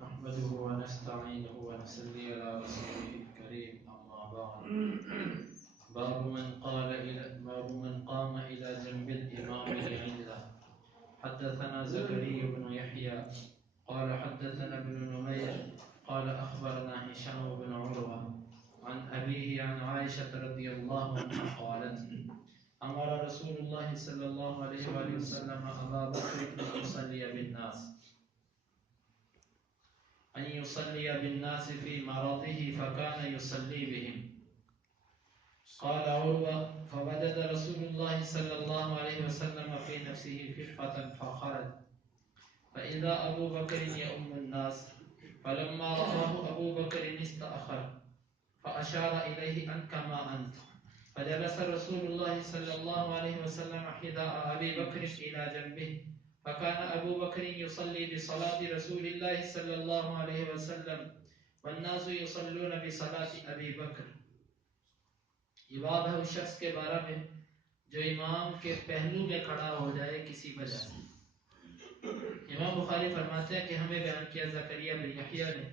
نحمده ونستعينه ونصلي على رسوله الكريم أما بعد باب من قام إلى جنب الإمام لعلة. حدثنا زكريا بن يحيى قال حدثنا ابن نمير قال أخبرنا هشام بن عروة عن أبيه عن عائشة رضي الله عنها قالت أمر رسول الله صلى الله عليه وآله وسلم أبا بكر أن يصلي بالناس في مرضه فكان يصلي بهم. قال عروة فوجد رسول الله صلى الله عليه وسلم في نفسه خفة فخرج فإذا أبو بكر يؤم الناس فلما رآه أبو بكر استأخر فأشار إليه أن كما أنت فجلس رسول الله صلى الله عليه وسلم حذاء أبي بكر إلى جنبه فكان أبو بكر يصلي بصلاة رسول الله صلى الله عليه وسلم والناس يصلون بصلاة أبي بكر. یہ باب ہے اس شخص کے بارے میں جو امام کے پہلو میں کھڑا ہو جائے کسی وجہ سے. امام بخاری فرماتے ہیں کہ ہمیں بیان کیا زکریا بن یحییٰ نے،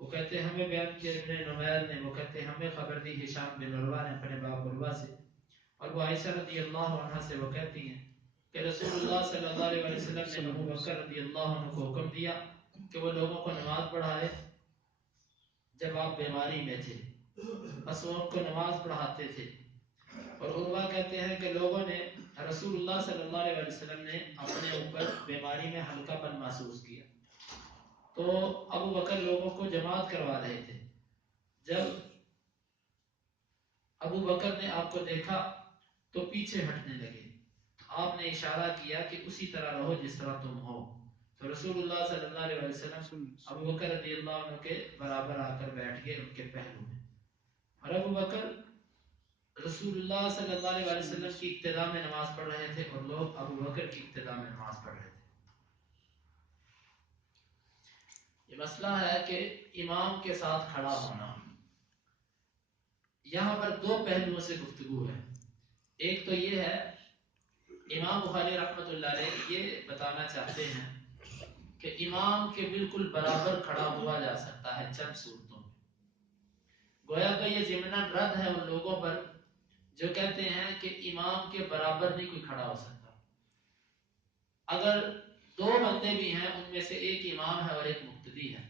وہ کہتے ہیں ہمیں بیان کیا ابن نمیر نے، وہ کہتے ہیں ہمیں خبر دی ہشام بن عروہ نے اپنے باپ عروہ سے، اور وہ عائشہ رضی اللہ عنہا سے وہ کہتی ہیں کہ رسول اللہ صلی اللہ علیہ وسلم نے ابو بکر رضی اللہ عنہ کو حکم دیا کہ وہ لوگوں کو نماز پڑھائے جب آپ بیماری میں تھے، بس وہ ان کو نماز پڑھاتے تھے. اور عروہ کہتے ہیں کہ لوگوں نے رسول اللہ صلی اللہ علیہ وسلم نے اپنے اوپر بیماری میں ہلکا پن محسوس کیا تو ابو بکر لوگوں کو جماعت کروا رہے تھے. جب ابو بکر نے آپ کو دیکھا تو پیچھے ہٹنے لگے. آپ نے اشارہ کیا کہ اسی طرح رہو جس طرح تم ہو. تو رسول اللہ صلی اللہ علیہ وسلم ابو بکر رضی اللہ عنہ کے برابر آ کر بیٹھ گئے ان کے پہلو میں، اور ابو بکر رسول اللہ صلی اللہ علیہ وسلم کی ابتدا میں نماز پڑھ رہے تھے اور لوگ ابو بکر کی ابتدا میں نماز پڑھ رہے تھے. یہ مسئلہ ہے کہ امام کے ساتھ کھڑا ہونا. یہاں پر دو پہلوؤں سے گفتگو ہے. ایک تو یہ ہے امام بخاری رحمۃ اللہ علیہ یہ بتانا چاہتے ہیں کہ امام کے بالکل برابر کھڑا ہوا جا سکتا ہے چند صورتوں میں. گویا کہ یہ ضمناً رد ہے ان لوگوں پر جو کہتے ہیں کہ امام کے برابر نہیں کوئی کھڑا ہو سکتا. اگر دو بندے بھی ہیں ان میں سے ایک امام ہے اور ایک مقتدی ہے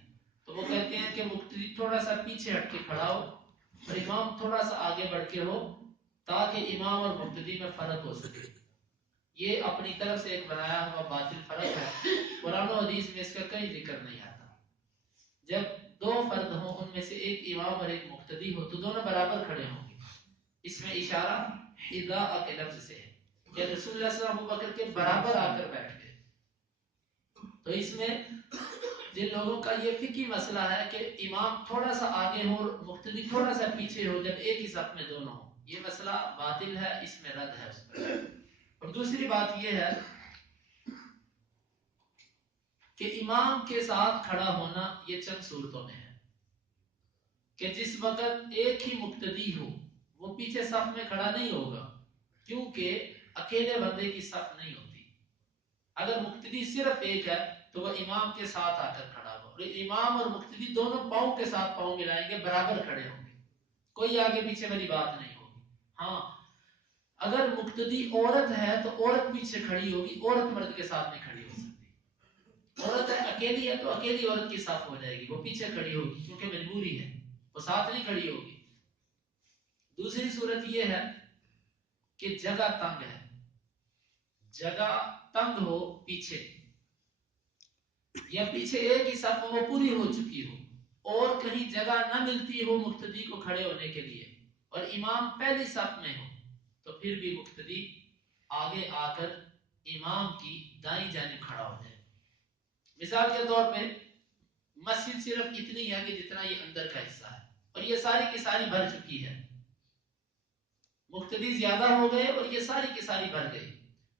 تو وہ کہتے ہیں کہ مقتدی تھوڑا سا پیچھے ہٹ کے کھڑا ہو اور امام تھوڑا سا آگے بڑھ کے ہو تاکہ امام اور مقتدی میں فرق ہو سکے. یہ اپنی طرف سے ایک بنایا ہوا باطل فرق ہے. قرآن و حدیث میں اس کا کہیں ذکر نہیں آتا. جب دو فرد ہوں ان میں سے ایک امام اور ایک مقتدی ہو تو دونوں برابر کھڑے ہوں گے. اس میں اشارہ حذاء کے لفظ سے ہے کہ رسول اللہ صلی اللہ علیہ وسلم ابو بکر کے برابر آ کر بیٹھ گئے. تو اس میں جن لوگوں کا یہ فقہی مسئلہ ہے کہ امام تھوڑا سا آگے ہو مقتدی تھوڑا سا پیچھے ہو جب ایک ہی صف میں دونوں ہو، یہ مسئلہ باطل ہے، اس میں رد ہے اس پر. اور دوسری بات یہ ہے کہ امام کے ساتھ کھڑا ہونا یہ چند صورتوں میں ہے کہ جس وقت ایک ہی مقتدی ہو وہ پیچھے صف میں کھڑا نہیں ہوگا کیونکہ اکیلے بندے کی صف نہیں ہوتی. اگر مقتدی صرف ایک ہے تو وہ امام کے ساتھ آ کر کھڑا ہوگا اور امام اور مقتدی دونوں پاؤں کے ساتھ پاؤں ملائیں گے، برابر کھڑے ہوں گے، کوئی آگے پیچھے والی بات نہیں ہوگی. ہاں اگر مقتدی عورت ہے تو عورت پیچھے کھڑی ہوگی، عورت مرد کے ساتھ نہیں کھڑی ہو سکتی. عورت اکیلی ہے تو اکیلی عورت کی صف ہو جائے گی، وہ پیچھے کھڑی ہوگی کیونکہ مجبوری ہے، وہ ساتھ نہیں کھڑی ہوگی. دوسری صورت یہ ہے کہ جگہ تنگ ہے، جگہ تنگ ہو پیچھے، یا پیچھے ایک ہی صف وہ پوری ہو چکی ہو اور کہیں جگہ نہ ملتی ہو مقتدی کو کھڑے ہونے کے لیے اور امام پہلی صف میں ہو تو پھر بھی مقتدی آگے آ کر امام کی دائیں جانب کھڑا ہو جائے. مثال کے طور پہ مسجد صرف اتنی ہے کہ جتنا یہ اندر کا حصہ ہے اور یہ ساری کی ساری بھر چکی ہے. مقتدی زیادہ ہو گئے اور یہ ساری کی ساری بھر گئی.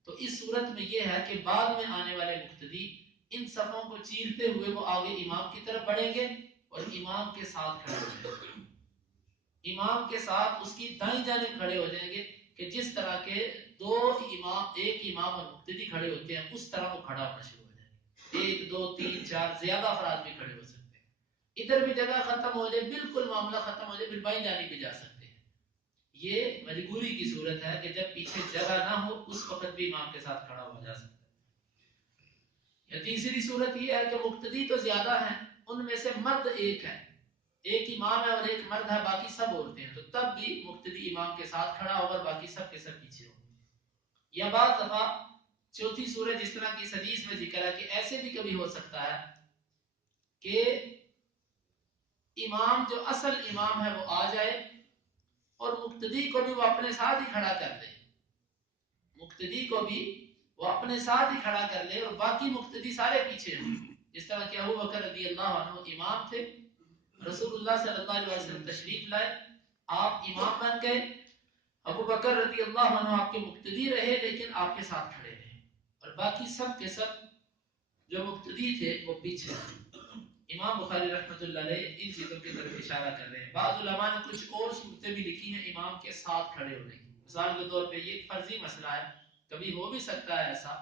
تو اس صورت میں یہ ہے کہ بعد میں آنے والے مقتدی ان صفوں کو چیرتے ہوئے وہ آگے امام کی طرف بڑھیں گے اور امام کے ساتھ کھڑے ہو جائیں گے. امام کے ساتھ اس کی دائیں جانب کھڑے ہو جائیں گے کہ جس طرح کے دو امام ایک امام اور مقتدی کھڑے ہوتے ہیں اس طرح وہ کھڑا ہونا شروع ہو جائے گا. ایک دو تین چار زیادہ افراد بھی کھڑے ہو سکتے ہیں، ادھر بھی جگہ ختم ہو جائے، بالکل معاملہ ختم ہو جائے، پھر بائیں جانب بھی جا سکتے ہیں۔ یہ مجبوری کی صورت ہے کہ جب پیچھے جگہ نہ ہو اس وقت بھی امام کے ساتھ کھڑا ہوا جا سکتا ہے۔ یا تیسری صورت یہ ہے کہ مقتدی تو زیادہ ہیں، ان میں سے مرد ایک ہے، ایک امام ہے اور ایک مرد ہے، باقی سب عورتیں ہیں، تو تب بھی مقتدی امام کے ساتھ کھڑا ہوگا اور باقی سب کے سب پیچھے ہوں گے۔ یا بعض دفعہ چوتھی صورت جس طرح کی حدیث میں ذکر ہے کہ ایسے بھی کبھی ہو سکتا ہے کہ امام جو اصل امام ہے وہ آ جائے اور مقتدی کو بھی وہ اپنے ساتھ ہی کھڑا کر لے، مقتدی کو بھی وہ اپنے ساتھ ہی کھڑا کر لے اور باقی مقتدی سارے پیچھے ہیں، جس طرح کہ ابو بکر رضی اللہ عنہ امام تھے، رسول اللہ صلی اللہ علیہ وسلم تشریف لائے، آپ امام بن گئے، ابو بکر رضی اللہ عنہ آپ کے مقتدی رہے لیکن آپ کے ساتھ کھڑے رہے، اور باقی سب کے سب جو مقتدی تھے وہ پیچھے تھے۔ امام بخاری رحمۃ اللہ علیہ ان چیزوں کی طرف اشارہ کر رہے ہیں۔ بعض علماء نے کچھ اور صورتیں بھی لکھی ہیں امام کے ساتھ کھڑے ہونے کی، مثال کے طور پہ یہ ایک فرضی مسئلہ ہے، کبھی ہو بھی سکتا ہے ایسا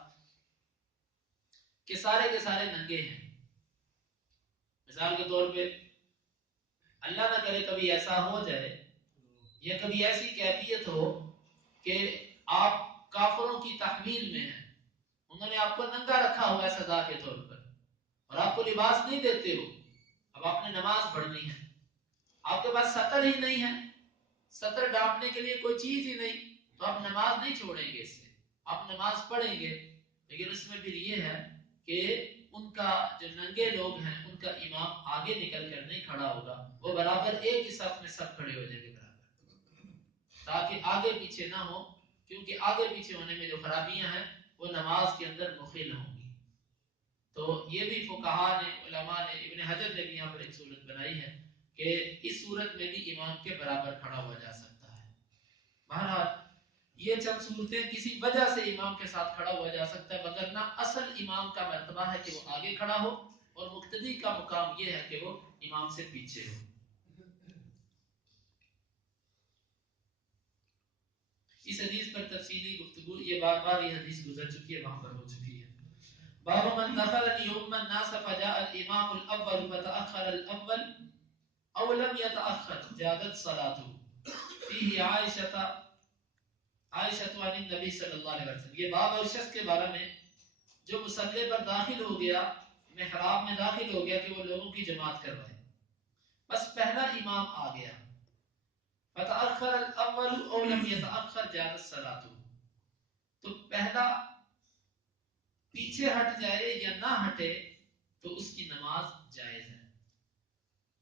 کہ سارے کے سارے ننگے ہیں، مثال کے طور پہ اللہ نہ کرے کبھی ایسا ہو جائے یا کبھی ایسی کیفیت ہو کہ آپ کافروں کی تحمیل میں ہیں، انہوں نے آپ کو ننگا رکھا ہوا ہے سزا کے طور پر اور آپ کو لباس نہیں دیتے ہو، اب آپ نے نماز پڑھنی ہے، آپ کے پاس سطر ہی نہیں ہے، سطر ڈانپنے کے لیے کوئی چیز ہی نہیں، تو آپ نماز نہیں چھوڑیں گے، اس سے آپ نماز پڑھیں گے، لیکن اس میں پھر یہ ہے کہ ان کا جو ننگے لوگ ہیں ان کا امام آگے نکل کر نہیں کھڑا ہوگا، وہ برابر ایک ہی صف میں سب کھڑے ہو جائیں گے برابر، تاکہ آگے پیچھے نہ ہو، کیونکہ آگے پیچھے ہونے میں جو خرابیاں ہیں وہ نماز کے اندر مخل ہوں گی۔ تو یہ بھی فقہاء نے، علماء نے، ابن حجر نے بھی یہاں پر ایک صورت بنائی ہے کہ اس صورت میں بھی امام کے برابر کھڑا ہوا جا سکتا ہے۔ بہرحال یہ چند صورتیں کسی وجہ سے امام کے ساتھ کھڑا ہوا جا سکتا ہے، مگر نہ اصل امام کا مرتبہ ہے کہ وہ آگے کھڑا ہو، اور مقتدی کا مقام یہ ہے کہ وہ امام سے پیچھے ہو۔ اس حدیث پر تفصیلی گفتگو یہ بار بار یہ حدیث گزر چکی ہے، وہاں پر ہو چکی ہے۔ باب من دخل ليؤم الناس فجاء الامام الاول فتاخر الاول او لم يتاخر زادت صلاته فيه عائشة عن النبی صلی اللہ علیہ وسلم۔ یہ باب اور شخص کے بارے میں جو مصلی پر داخل ہو گیا، محراب میں داخل ہو گیا کہ وہ لوگوں کی جماعت کروائے، بس پہلا امام آ گیا، فتاخر الاول او لم يتاخر زادت صلاته، تو پہلا پیچھے ہٹ جائے یا نہ ہٹے تو اس کی نماز جائز ہے۔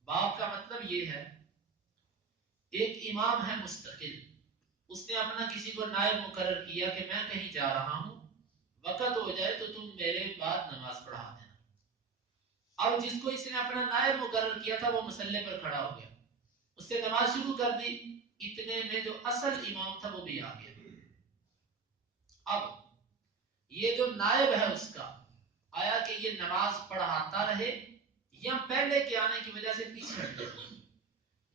باب کا مطلب یہ ہے، ایک امام ہے مستقل، اس نے اپنا کسی کو نائب مقرر کیا کہ میں کہیں جا رہا ہوں، وقت ہو جائے تو تم میرے بعد نماز پڑھا دینا۔ اب جس کو اس نے اپنا نائب مقرر کیا تھا وہ مصلی پر کھڑا ہو گیا، اس سے نماز شروع کر دی، اتنے میں جو اصل امام تھا وہ بھی آ گیا۔ اب یہ جو نائب ہے اس کا آیا کہ یہ نماز پڑھاتا رہے یا پہلے کے آنے کی وجہ سے پیچھے ہٹ جائے۔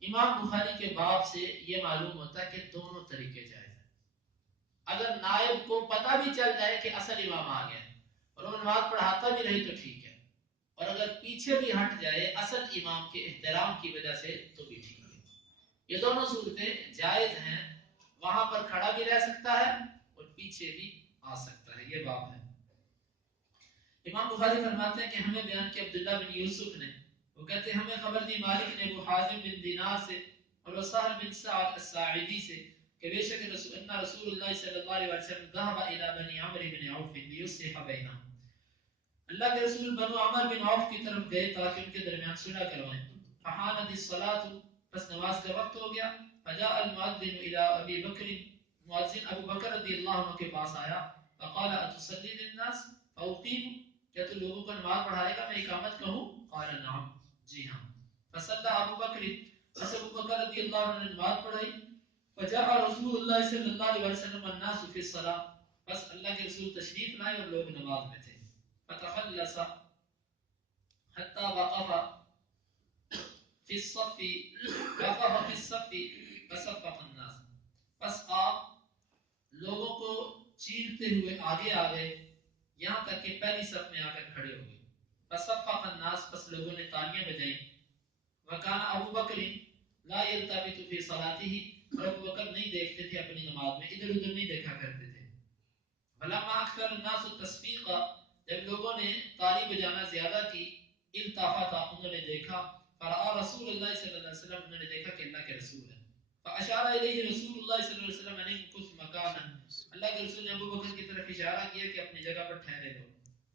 امام بخاری کے باب سے یہ معلوم ہوتا ہے کہ دونوں طریقے جائز ہیں۔ اگر نائب کو پتہ بھی چل جائے کہ اصل امام آ گیا اور وہ نماز پڑھاتا بھی رہی تو ٹھیک ہے، اور اگر پیچھے بھی ہٹ جائے اصل امام کے احترام کی وجہ سے تو بھی ٹھیک ہے۔ یہ دونوں صورتیں جائز ہیں، وہاں پر کھڑا بھی رہ سکتا ہے اور پیچھے بھی آ سکتا ہے۔ یہ باب ہے۔ امام بخاری فرماتے ہیں کہ ہمیں بیان کیا عبداللہ بن یوسف نے، وہ کہتے ہیں ہمیں خبر دی مالک نے ابو حازم بن دینار سے اور سہل بن سعد الساعدی سے کہ بے شک رسول اللہ صلی اللہ علیہ وسلم ذهب الى بني عمرو بن عوف ليصلح بينهم، اللہ کے رسول بنو عمر بن عوف کی طرف گئے تاکہ ان کے درمیان صلح کروائیں۔ فحانت الصلاۃ، پس نماز کا وقت ہو گیا۔ فجاء المؤذن الى ابي بکر، مؤذن ابو بکر رضی اللہ عنہ کے پاس آیا، فقال اتصلی للناس فاقیم، کیا تو لوگوں کو نماز پڑھائے گا میں اقامت کہوں؟ قال نعم، جی ہاں۔ فصلی ابو بکر، پس ابو بکر رضی اللہ عنہ نے نماز پڑھائی۔ فجاء رسول اللہ صلی اللہ علیہ وسلم والناس فی الصلاۃ، بس اللہ کے رسول تشریف لائے اور لوگ نماز میں تھے۔ فتخلص حتى وقف في الصف، وقف في الصف فصفق الناس، بس آپ لوگوں کو چیرتے ہوئے آگے آ گئے یہاں تک کہ پہلی صف میں آ کر کھڑے ہو گئے۔ پس لوگوں نے تالیاں بجائیں. وکان ابو بکر لا یلتفت فی صلاته، اور ابو بکر نہیں دیکھتے تھے اپنی نماز میں، ادھر ادھر نہیں دیکھا کرتے تھے. فلما اکثر الناس التصفیق، جب لوگوں نے تالی بجانا زیادہ کی، التفت، انہوں نے دیکھا، فرآ رسول اللہ صلی اللہ علیہ وسلم، انہوں نے دیکھا کہ اللہ کے رسول ہے. فاشار الیہ رسول اللہ صلی اللہ علیہ وسلم ان یمکث مکانا، اللہ کے رسول نے ابو بکر کی طرف اشارہ کیا کہ اپنی جگہ پر ٹھہرے رہو.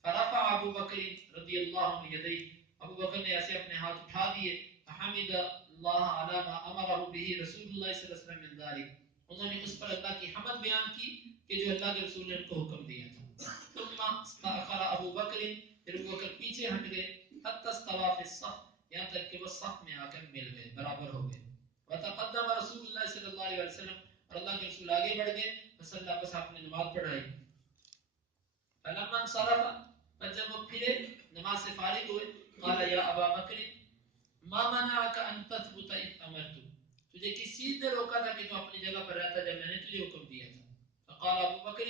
فرفع ابو بکر رضی اللہ عنہ یدیہ، ابو بکر نے ایسے اپنے ہاتھ اٹھا دیے. فحمد اللہ علی ما امرہ بہ رسول اللہ صلی اللہ علیہ وسلم من ذلک، انہوں نے اس پر اللہ کی حمد بیان کی کہ جو اللہ کے رسول نے ان کو حکم دیا تھا. ثم استأخر ابو بکر، پھر ابو بکر پیچھے ہٹ گئے. حتی استوى فی الصف، یہاں تک کہ وہ صف میں آ کر مل گئے، برابر ہو گئے. وتقدم رسول اللہ صلی اللہ علیہ وسلم، اور اللہ کے رسول آگے بڑھ گئے. فصلی، بس آپ نے نماز پڑھائی. فلما انصرف، جب وہ پھرے نماز سے فارغ ہوئے، قال یا ابا بکر ما منعك ان تثبت اذ امرت، تجھے کس چیز نے روکا تھا کہ تو اپنی جگہ پر رہتا جب میں نے تجھے حکم دیا تھا. فقال ابو بکر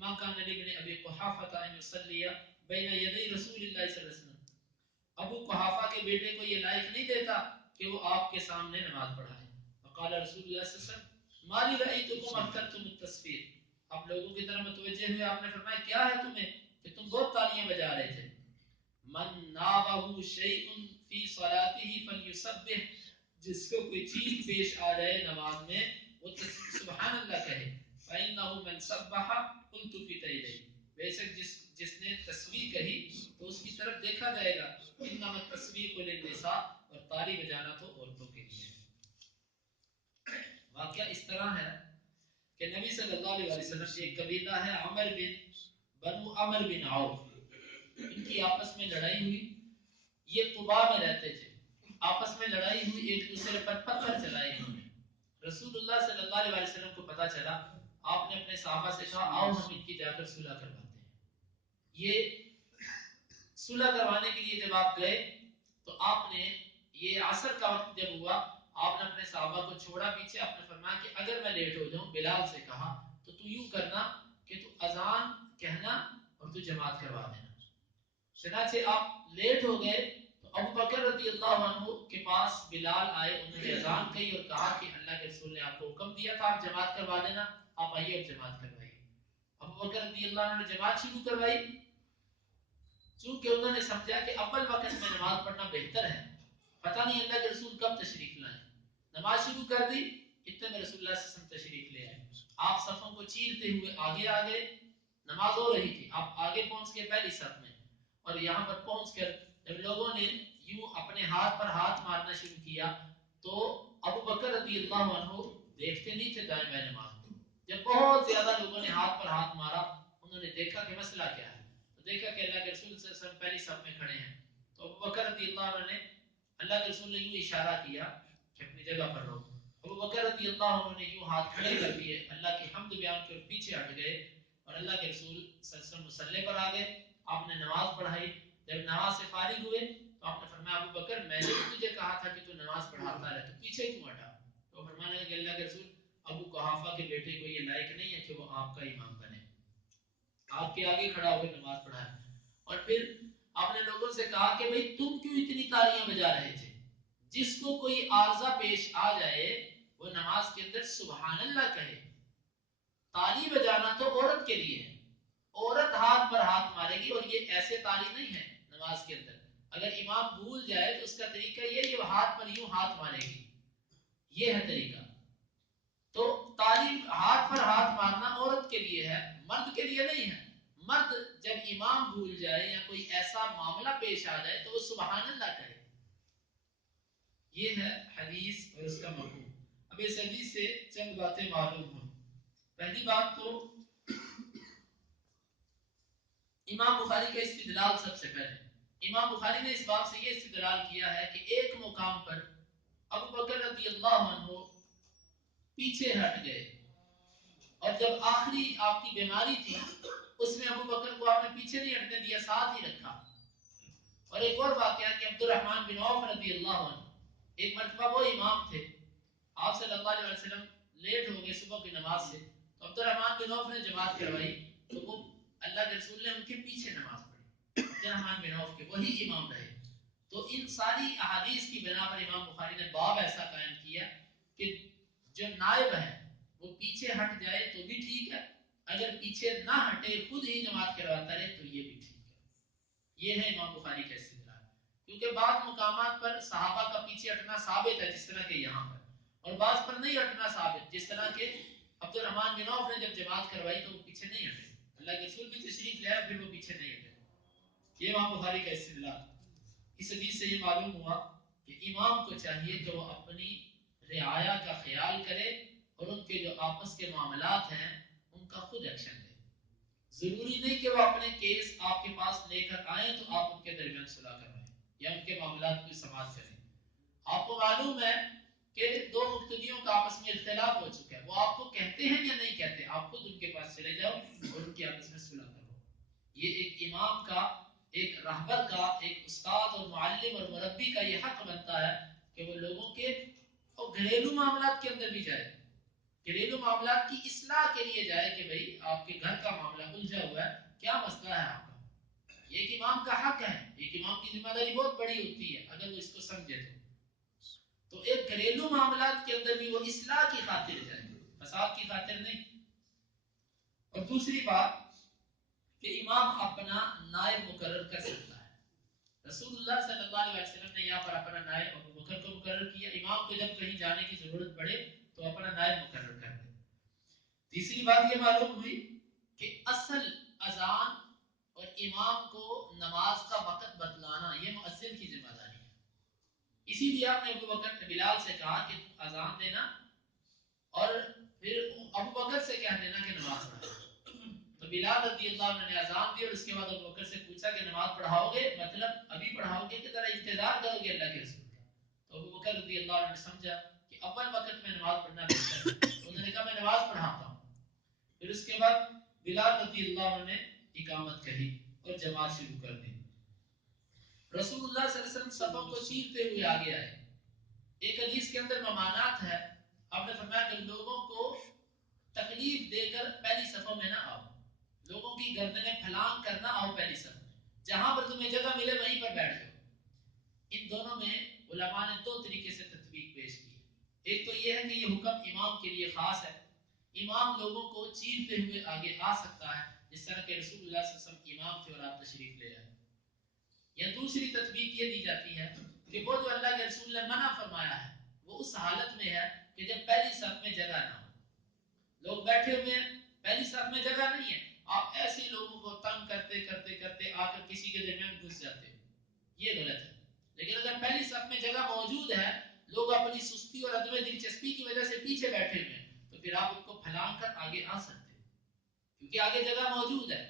ما كان لابن ابي قحافه ان يصلي بين يدي رسول الله صلی اللہ علیہ وسلم، ابو قحافہ کے بیٹے کو یہ لائق نہیں دیتا کہ وہ آپ کے سامنے نماز پڑھائے. فقال رسول اللہ صلی اللہ علیہ وسلم ما لي رايتكم اكثرتم التصفيق، آپ لوگوں کی طرف متوجہ ہوئے، آپ نے فرمایا کیا ہے تمہیں کہ تم بہت تالیاں بجا رہے تھے. من نابہ شیء فی صلاته فلیسبح، جس کو کوئی چیز پیش آ جائے نماز میں وہ سبحان اللہ کہے. فإنه من سبح التفت الیہ، بے شک جس نے تسبیح کہی تو اس کی طرف دیکھا جائے گا. انما التسبیح للنساء، اور تالی بجانا تو عورتوں کے لیے ہے. واقعہ اس طرح ہے کہ نبی صلی اللہ علیہ وسلم سے ایک قبیلہ ہے عمر بن بنو عمر بن عوف، ان کی آپس میں لڑائی ہوئی. یہ قباء میں رہتے تھے، آپس میں لڑائی ہوئی، ایک دوسرے پر پتھر چلائے انہوں نے. رسول اللہ صلی اللہ علیہ وسلم کو پتا چلا، آپ نے اپنے صحابہ سے کہا آؤ ہم ان کی جا کر صلح کرواتے ہیں. یہ صلح کروانے کے لیے جب آپ گئے تو آپ نے، یہ عصر کا وقت جب ہوا، آپ نے اپنے صحابہ کو چھوڑا پیچھے. آپ نے فرمایا کہ اگر میں لیٹ ہو جاؤں، بلال سے کہا تو تو یوں کرنا کہ تو اذان کہنا اور تو جماعت کروا دینا. چنانچہ آپ لیٹ ہو گئے تو ابو بکر رضی اللہ عنہ کے پاس بلال آئے، انہوں نے اذان کہی اور کہا کہ اللہ کے رسول نے آپ کو حکم دیا تھا آپ جماعت کروا دینا، آپ آئیے اب جماعت کروائیے. ابو بکر رضی اللہ عنہ نے جماعت شروع کروائی. چونکہ انہوں نے سمجھا کہ اول وقت میں نماز پڑھنا بہتر ہے، پتہ نہیں اللہ کے رسول کب تشریف لائیں. نماز شروع کر دی، اتنے میں رسول اللہ صلی اللہ علیہ وسلم تشریف لے آئے. آپ صفوں کو چیرتے ہوئے آگے آ گئے. نماز ہو رہی تھی، آپ آگے پہنچ کے پہلی صف میں، اور یہاں پر پہنچ کر جب لوگوں نے یوں اپنے ہاتھ پر ہاتھ مارنا شروع کیا تو ابو بکر رضی اللہ عنہ دیکھتے نہیں تھے دائیں بائیں نماز کو. جب بہت زیادہ لوگوں نے ہاتھ پر ہاتھ مارا، انہوں نے دیکھا کہ مسئلہ کیا ہے، تو دیکھا کہ اللہ کے رسول صلی اللہ علیہ وسلم پہلی صف میں کھڑے ہیں. تو ابو بکر رضی اللہ عنہ نے، اللہ کے رسول نے یوں اشارہ کیا کہ اپنی جگہ پر رہو. ابو بکر رضی اللہ عنہ نے یوں ہاتھ کھڑے کر دیے، اللہ کی حمد بیان کے اور پیچھے ہٹ گئے، اور اللہ کے رسول صلی اللہ علیہ وسلم مصلی پر آ گئے. آپ نے نماز پڑھائی. جب نماز سے فارغ ہوئے تو آپ نے فرمایا ابو بکر میں نے تجھے کہا تھا کہ تو نماز پڑھاتا رہے، تو پیچھے کیوں ہٹا؟ تو فرمانے لگے اللہ کے رسول ابو قحافہ کے بیٹے کو یہ لائق نہیں ہے کہ وہ آپ کا امام بنے، آپ کے آگے کھڑا ہو کر نماز پڑھائے. اور پھر آپ نے لوگوں سے کہا کہ بھئی تم کیوں اتنی تالیاں بجا رہے تھے؟ جس کو کوئی عارضہ پیش آ جائے وہ نماز کے اندر سبحان اللہ کہے. تالی بجانا تو عورت کے لیے ہے، عورت ہاتھ پر ہاتھ مارے گی، اور یہ ایسے تالی نہیں ہے نماز کے اندر. اگر امام بھول جائے تو اس کا طریقہ یہ ہے کہ وہ ہاتھ پر یوں ہاتھ مارے گی، یہ ہے طریقہ. تو تالی ہاتھ پر ہاتھ مارنا عورت کے لیے ہے، مرد کے لیے نہیں ہے. مرد جب امام بھول جائے یا کوئی ایسا معاملہ پیش آ جائے تو وہ سبحان اللہ کہے. یہ ہے حدیث اور اس کا مفہوم. اب اس حدیث سے چند باتیں معلوم ہوں. پہلی بات تو امام بخاری کا استدلال سب سے پہلے، امام بخاری نے اس بات سے یہ استدلال کیا ہے کہ ایک مقام پر ابو بکر رضی اللہ عنہ پیچھے ہٹ گئے، اور جب آخری آپ کی بیماری تھی اس میں ابو بکر کو آپ نے پیچھے نہیں ہٹنے دیا، ساتھ ہی رکھا. اور ایک اور واقعہ کہ عبد الرحمن بن عوف رضی اللہ عنہ، ایک مرتبہ وہ امام تھے، آپ صلی اللہ علیہ وسلم لیٹ ہو گئے صبح کی نماز سے، تو عبد الرحمن بن عوف نے جماعت کروائی، تو وہ اللہ کے رسول نے ان کے پیچھے نماز پڑھی. عبد الرحمن بن عوف کے وہی امام رہے. تو ان ساری احادیث کی بنا پر امام بخاری نے باب ایسا قائم کیا کہ جو نائب ہے وہ پیچھے ہٹ جائے تو بھی ٹھیک ہے، اگر پیچھے نہ ہٹے خود ہی جماعت کرواتا رہے تو یہ بھی ٹھیک ہے۔ یہ ہے امام بخاری کا استدلال، کیونکہ بعض مقامات پر صحابہ کا پیچھے ہٹنا ثابت ہے، جس طرح کہ یہاں پر، اور بعض پر نہیں ہٹنا ثابت، جس طرح کہ عبد الرحمن بن عوف نے جب جماعت کروائی تو وہ پیچھے نہیں ہٹے، اللہ کے رسول بھی تشریف لے آئے پھر وہ پیچھے نہیں ہٹے۔ یہ امام بخاری کا استدلال۔ اس حدیث سے یہ معلوم ہوا کہ امام کو چاہیے کہ وہ اپنی رعایا کا خیال کرے اور ان کے جو آپس کے معاملات ہیں ان کا خود ایکشن لے۔ ضروری نہیں کہ وہ اپنے کیس آپ کے پاس لے کر آئیں تو آپ ان کے درمیان صلح کروائیں یا ان کے معاملات کو سماعت کریں۔ آپ کو معلوم ہے کہ دو مقتدیوں کا آپس میں اختلاف ہو چکا ہے، وہ آپ کو کہتے ہیں یا نہیں کہتے، آپ خود ان کے پاس چلے جاؤ اور ان کے آپس میں صلح کرو۔ یہ ایک امام کا، ایک رہبر کا، ایک استاد اور معلم اور مربی کا یہ حق بنتا ہے کہ وہ لوگوں کے اور گھریلو معاملات کے اندر بھی جائے، گھریلو معاملات کی اصلاح کے لیے جائے کہ بھئی آپ کے گھر کا معاملہ الجھا ہوا ہے، کیا مسئلہ ہے آپ کا۔ یہ ایک امام کا حق ہے، ایک امام کی ذمہ داری بہت بڑی ہوتی ہے اگر وہ اس کو سمجھے تو ایک گھریلو معاملات کے اندر بھی وہ اصلاح کی خاطر جائے، فساد کی خاطر نہیں۔ اور دوسری بات کہ امام اپنا نائب مقرر کر سکتا ہے۔ رسول اللہ صلی اللہ علیہ وسلم نے یہاں پر اپنا نائب ابو بکر کو مقرر کیا، امام کو جب کہیں جانے کی ضرورت پڑے تو اپنا نائب مقرر کر دے۔ تیسری بات یہ معلوم ہوئی کہ اصل اذان اور امام کو نماز کا وقت بتلانا یہ مؤذن کی ذمہ داری ہے۔ اسی لیے آپ نے ابو بکر بلال سے کہا کہ تم اذان دینا اور پھر ابو بکر سے کہہ دینا کہ نماز پڑھا۔ تو بلال رضی اللہ عنہ نے اذان دی اور اس کے بعد ابو بکر سے پوچھا کہ نماز پڑھاؤ گے، مطلب ابھی پڑھاؤ گے کہ ذرا انتظار کرو گے اللہ کے رسول کا۔ تو ابو بکر رضی اللہ عنہ نے سمجھا کہ اول وقت میں نماز پڑھنا بہتر ہے، انہوں نے کہا میں نماز پڑھاتا ہوں۔ پھر اس کے بعد بلال رضی اللہ عنہ نے اقامت کہی اور جماعت شروع کر دی۔ رسول اللہ صلی اللہ علیہ وسلم صفوں کو چیرتے ہوئے آگے آئے۔ ایک حدیث کے اندر ممانعت ہے، آپ نے فرمایا کہ لوگوں کو تکلیف دے کر پہلی صفوں میں نہ آؤ، لوگوں کی گردنیں پھلانگ کر نہ آؤ پہلی صف میں، جہاں پر تمہیں جگہ ملے وہیں پر بیٹھ جاؤ۔ ان دونوں میں علماء نے دو طریقے سے تطبیق پیش کی ہے۔ ایک تو یہ ہے کہ یہ حکم امام کے لیے خاص ہے، امام لوگوں کو چیرتے ہوئے آگے آ سکتا ہے جس طرح کہ رسول اللہ صلی اللہ علیہ وسلم امام تھے اور آپ تشریف لے آئے۔ یا دوسری تطبیق یہ دی جاتی ہے کہ وہ جو اللہ کے رسول نے منع فرمایا ہے وہ اس حالت میں ہے کہ جب پہلی صف میں جگہ نہ ہو، لوگ بیٹھے ہوئے ہیں، پہلی صف میں جگہ نہیں ہے، آپ ایسے لوگوں کو تنگ کرتے کرتے کرتے آ کر کسی کے درمیان گھس جاتے ہو، یہ غلط ہے۔ لیکن اگر پہلی صف میں جگہ موجود ہے، لوگ اپنی سستی اور عدم دلچسپی کی وجہ سے پیچھے بیٹھے ہوئے ہیں، تو پھر آپ ان کو پھلانگ کر آگے آ سکتے ہیں کیونکہ آگے جگہ موجود ہے۔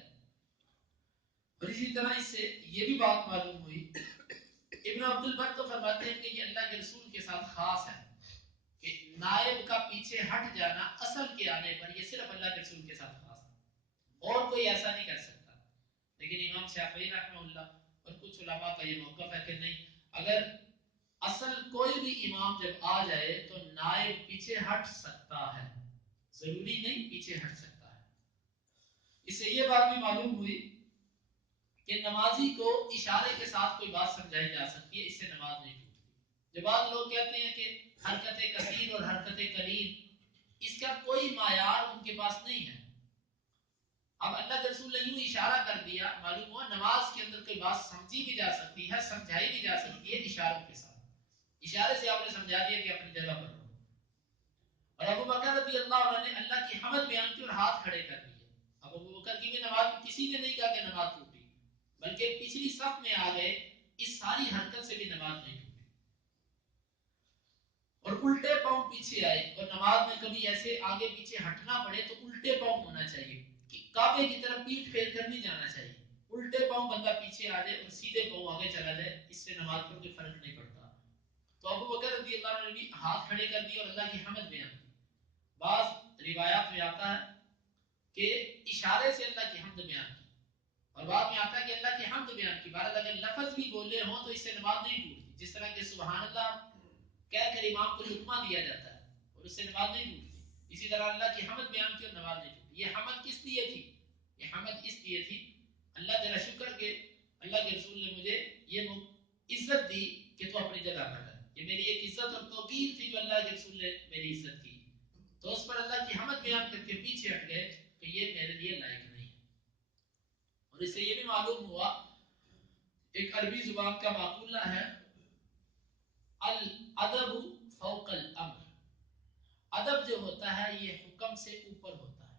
اور اسی طرح اس سے یہ بھی بات معلوم ہوئی، ابن عبد البر تو فرماتے ہیں کہ یہ اللہ کے رسول کے ساتھ خاص ہے کہ نائب کا پیچھے ہٹ جانا اصل کے آنے پر یہ صرف اللہ کے رسول کے ساتھ خاص ہے، اور کوئی ایسا نہیں کر سکتا۔ لیکن امام شافعی رحمہ اللہ اور کچھ علماء کا یہ موقف ہے کہ نہیں، اگر اصل کوئی بھی امام جب آ جائے تو نائب پیچھے ہٹ سکتا ہے، ضروری نہیں پیچھے ہٹ سکتا ہے۔ اس سے یہ بات بھی معلوم ہوئی کہ نمازی کو اشارے کے ساتھ کوئی بات سمجھائی جا سکتی ہے، اس سے نماز نہیں ٹوٹتی۔ جو بعض لوگ کہتے ہیں کہ حرکت کثیر اور حرکت قلیل اس کا کوئی معیار ان کے پاس نہیں ہے، اب اللہ کے رسول نے یوں اشارہ کر دیا، معلوم ہوا نماز کے اندر کوئی بات سمجھی بھی جا سکتی ہے، سمجھائی بھی جا سکتی ہے اشاروں کے ساتھ، اشارے سے آپ نے سمجھا دیا کہ اپنی جگہ پر رہو۔ اور ابو بکر رضی اللہ عنہ نے اللہ کی حمد بیان کی اور ہاتھ کھڑے کر دیے۔ اب ابو بکر کی بھی نماز کسی نے نہیں کہا کہ نماز ٹوٹی، بلکہ پچھلی صف میں آ گئے، اس ساری حرکت سے بھی نماز نہیں ٹوٹی۔ اور الٹے پاؤں پیچھے آئے، اور نماز میں کبھی ایسے آگے پیچھے ہٹنا پڑے تو الٹے پاؤں ہونا چاہیے، کعبے کی طرف پیٹ پھیر کر نہیں جانا چاہیے، الٹے پاؤں بندہ پیچھے آ جائے اور سیدھے پاؤں آگے چلا جائے، اس سے نماز پر کوئی فرق نہیں پڑتا۔ تو ابو بکر رضی اللہ عنہ نے بھی ہاتھ کھڑے کر دیے اور اللہ کی حمد بیان کی۔ بعض روایات میں آتا ہے کہ اشارے سے اللہ کی حمد بیان کی، اور بعد میں آتا ہے کہ اللہ کی حمد بیان کی، بہرحال اگر لفظ بھی بولے ہوں تو اس سے نماز نہیں ٹوٹتی، جس طرح کہ سبحان اللہ کہہ کر امام کو لقمہ دیا جاتا ہے اور اس سے نماز نہیں ٹوٹتی، اسی طرح اللہ کی حمد بیان کی اور نماز نہیں ٹوٹتی۔ یہ حمد کس لیے تھی؟ یہ حمد اس لیے تھی اللہ تعالیٰ شکر کہ اللہ کے رسول نے مجھے یہ عزت دی کہ تو اپنی جگہ پر رہ. یہ میری ایک عزت اور توقیر تھی جو اللہ کے رسول نے میری عزت کی، تو اس پر اللہ کی حمد بیان کر کے پیچھے ہٹ گئے کہ یہ میرے لیے لائق نہیں ہے. اور اس سے یہ بھی معلوم ہوا، ایک عربی زبان کا معقولہ ہے الادب فوق الامر. ادب جو ہوتا ہے یہ حکم سے اوپر ہوتا ہے.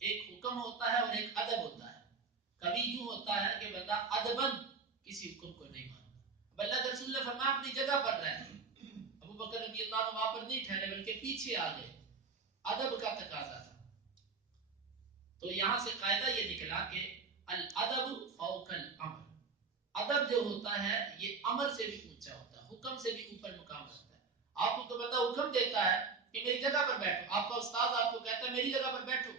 ایک حکم ہوتا ہے اور ایک ادب ہوتا ہے. کبھی یوں ہوتا ہے کہ بندہ ادبن کسی حکم کو نہیں مانتا. اب اللہ کے رسول نے فرمایا اپنی جگہ پر رہے. ابو بکر رضی اللہ عنہ وہاں پر نہیں ٹھہرے بلکہ پیچھے آ گئے. ادب کا تقاضا تھا. تو یہاں سے قاعدہ یہ نکلا کہ الادب فوق الامر. ادب جو ہوتا ہے یہ امر سے بھی اونچا ہوتا ہے، حکم سے بھی اوپر مقام رکھتا ہے. آپ کو بندہ حکم دیتا ہے کہ میری جگہ پر بیٹھو، آپ کا استاد آپ کو کہتا ہے میری جگہ پر بیٹھو،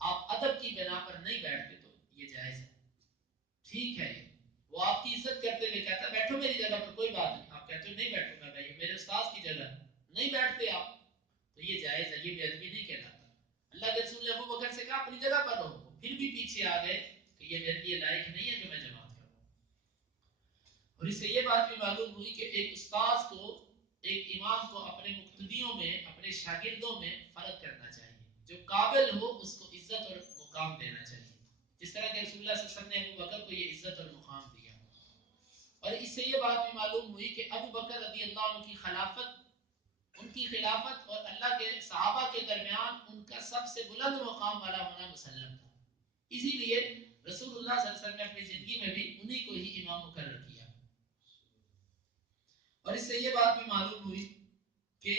آپ ادب کی بنا پر نہیں بیٹھتے تو یہ جائز ہے، ٹھیک ہے. یہ وہ آپ کی عزت کرتے ہوئے کہتا ہے بیٹھو میری جگہ پر، کوئی بات نہیں. آپ کہتے ہو نہیں بیٹھوں گا بھائی، میرے استاد کی جگہ نہیں بیٹھتے آپ، تو یہ جائز ہے، یہ بے ادبی نہیں کہلاتا. اللہ کے رسول نے ابو بکر سے کہا اپنی جگہ پر رہو، پھر بھی پیچھے آ گئے کہ یہ میرے لیے لائق نہیں ہے کہ میں جماعت کروں. اور اس سے یہ بات بھی معلوم ہوئی کہ ایک استاذ کو، ایک امام کو اپنے مقتدیوں میں، اپنے شاگردوں میں فرق کرنا چاہیے. جو قابل ہو اس کو عزت اور مقام دینا چاہیے، جس طرح کہ رسول اللہ صلی اللہ علیہ وسلم نے ابو بکر کو یہ عزت اور مقام دیا. اور اس سے یہ بات بھی معلوم ہوئی کہ ابو بکر رضی اللہ عنہ کی خلافت، ان کی خلافت اور اللہ کے صحابہ کے درمیان ان کا سب سے بلند مقام والا ہونا مسلم تھا. اسی لیے رسول اللہ صلی اللہ علیہ وسلم نے اپنی زندگی میں بھی انہی کو ہی امام مقرر کیا. اور اس سے یہ بات بھی معلوم ہوئی کہ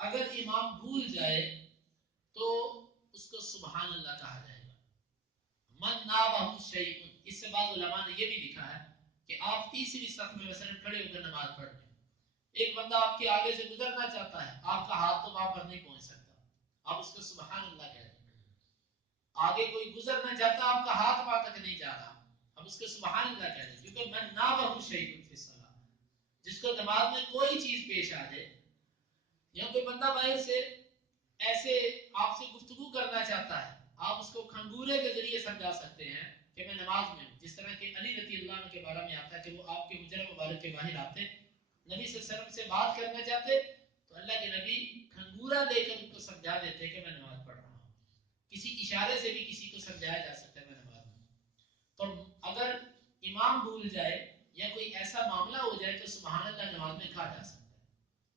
اگر امام بھول جائے تو اس کو سبحان اللہ کہا جائے گا. من نابہ شیء. اس سے بعض علماء نے یہ بھی لکھا ہے کہ آپ تیسری صف میں مثلا کھڑے ہو کر نماز پڑھ رہے ہیں، ایک بندہ آپ کے آگے سے گزرنا چاہتا ہے، آپ کا ہاتھ تو وہاں پر نہیں پہنچ سکتا، آپ اس کو سبحان اللہ کہہ رہے ہیں. آگے کوئی گزرنا چاہتا، آپ کا ہاتھ وہاں تک نہیں جا رہا، اب اس کو سبحان اللہ کہہ رہے ہیں. کیونکہ من نابہ شیء فی الصلاۃ، جس کو نماز میں کوئی چیز پیش آ جائے، یا کوئی بندہ باہر سے ایسے آپ سے گفتگو کرنا چاہتا ہے، آپ اس کو کھنگورے کے ذریعے سمجھا سکتے ہیں کہ میں نماز میں ہوں. جس طرح کہ علی رضی اللہ عنہ کے بارے میں آتا ہے کہ وہ آپ کے حجرہ مبارک کے باہر آتے، نبی صلی اللہ علیہ وسلم سے بات کرنا چاہتے تو اللہ کے نبی کھنگورا لے کر ان کو سمجھا دیتے کہ میں نماز پڑھ رہا ہوں. کسی اشارے سے بھی کسی کو سمجھایا جا سکتا ہے میں نماز میں ہوں. تو اگر امام بھول جائے یا کوئی ایسا معاملہ ہو جائے تو سبحان اللہ نماز میں کہا جا سکتا ہے.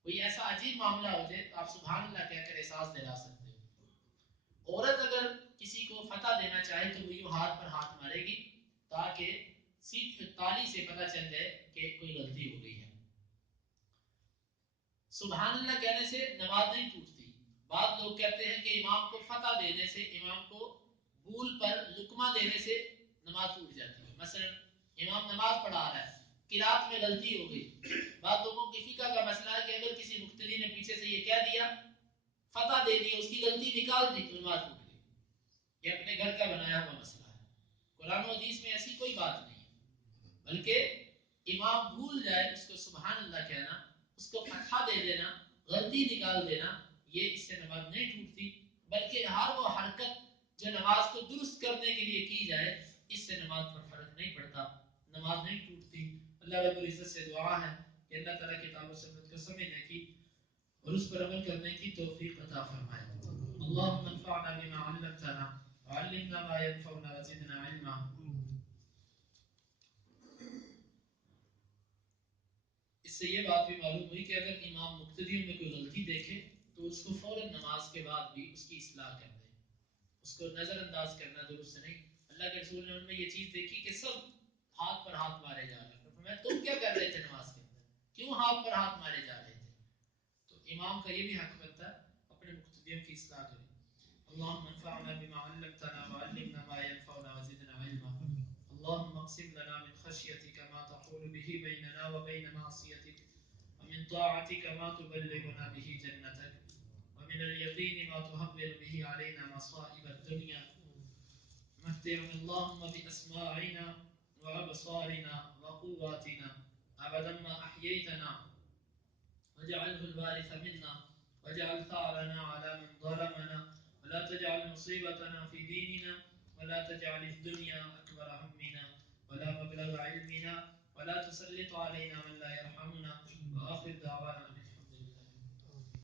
کوئی ایسا عجیب معاملہ ہو جائے تو آپ سبحان اللہ کہہ کر احساس دلا سکتے ہو. عورت اگر کسی کو فتح دینا چاہے تو وہ یوں ہاتھ پر ہاتھ مارے گی تاکہ سیدھ تالی سے پتہ چل جائے کہ کوئی غلطی ہو گئی ہے. سبحان اللہ کہنے سے نماز نہیں ٹوٹتی. بعض لوگ کہتے ہیں کہ امام کو فتح دینے سے، امام کو بھول پر لقمہ دینے سے نماز ٹوٹ جاتی ہے. مثلا امام نماز پڑھا رہا ہے، قرات میں غلطی ہو گئی. بعض لوگوں کی فقہ کا مسئلہ ہے کہ اگر کسی مقتدی نے پیچھے سے یہ کہہ دیا، فتح دے دی، اس کی غلطی نکال دی تو نماز ٹوٹ گئی. یہ اپنے گھر کا بنایا ہوا مسئلہ ہے. قرآن و حدیث میں ایسی کوئی بات نہیں ہے، بلکہ امام بھول جائے اس کو سبحان اللہ کہنا، اس کو فتح دے دینا، غلطی نکال دینا، یہ اس سے نماز نہیں ٹوٹتی. بلکہ ہر وہ حرکت جو نماز کو درست کرنے کے لیے کی جائے، اس سے نماز پر فرق نہیں پڑتا، نماز نہیں ٹوٹتی. اللہ رب العزت سے دعا ہے کہ اللہ تعالیٰ کتاب و سنت کو سمجھنے کی اور اس پر عمل کرنے کی توفیق عطا فرمائے. اللهم انفعنا بما علمتنا وعلمنا ما ينفعنا وزدنا علما. اس سے یہ بات بھی معلوم ہوئی کہ اگر امام مقتدیوں میں کوئی غلطی دیکھے تو اس کو فوراً نماز کے بعد بھی اس کی اصلاح کر دے، اس کو نظر انداز کرنا درست نہیں. اللہ کے رسول نے ان میں یہ چیز دیکھی کہ سب ہاتھ پر ہاتھ مارے جا رہے ہیں. میں تم کیا کر رہے تھے نماز کے اندر، کیوں ہاتھ پر ہاتھ مارے جا رہے تھے؟ تو امام کا یہ بھی حق بنتا ہے اپنے مقتدیوں کی اصلاح کرے. اللهم انفعنا بما علمتنا وعلمنا ما ينفعنا وزدنا علما. اللهم اقسم لنا من خشيتك ما تحول به بيننا وبين معصيتك، ومن طاعتك ما تبلغنا به جنتك، ومن اليقين ما تهون به علينا مصائب الدنيا. متعنا اللهم بأسماعنا وأبصارنا وقواتنا أبدا ما أحييتنا، واجعله الوارث منا، واجعل ثارنا على من ظلمنا، ولا تجعل مصيبتنا في ديننا، ولا تجعل الدنيا أكبر همنا علينا ولا تسلط علينا من لا يرحمنا وآخر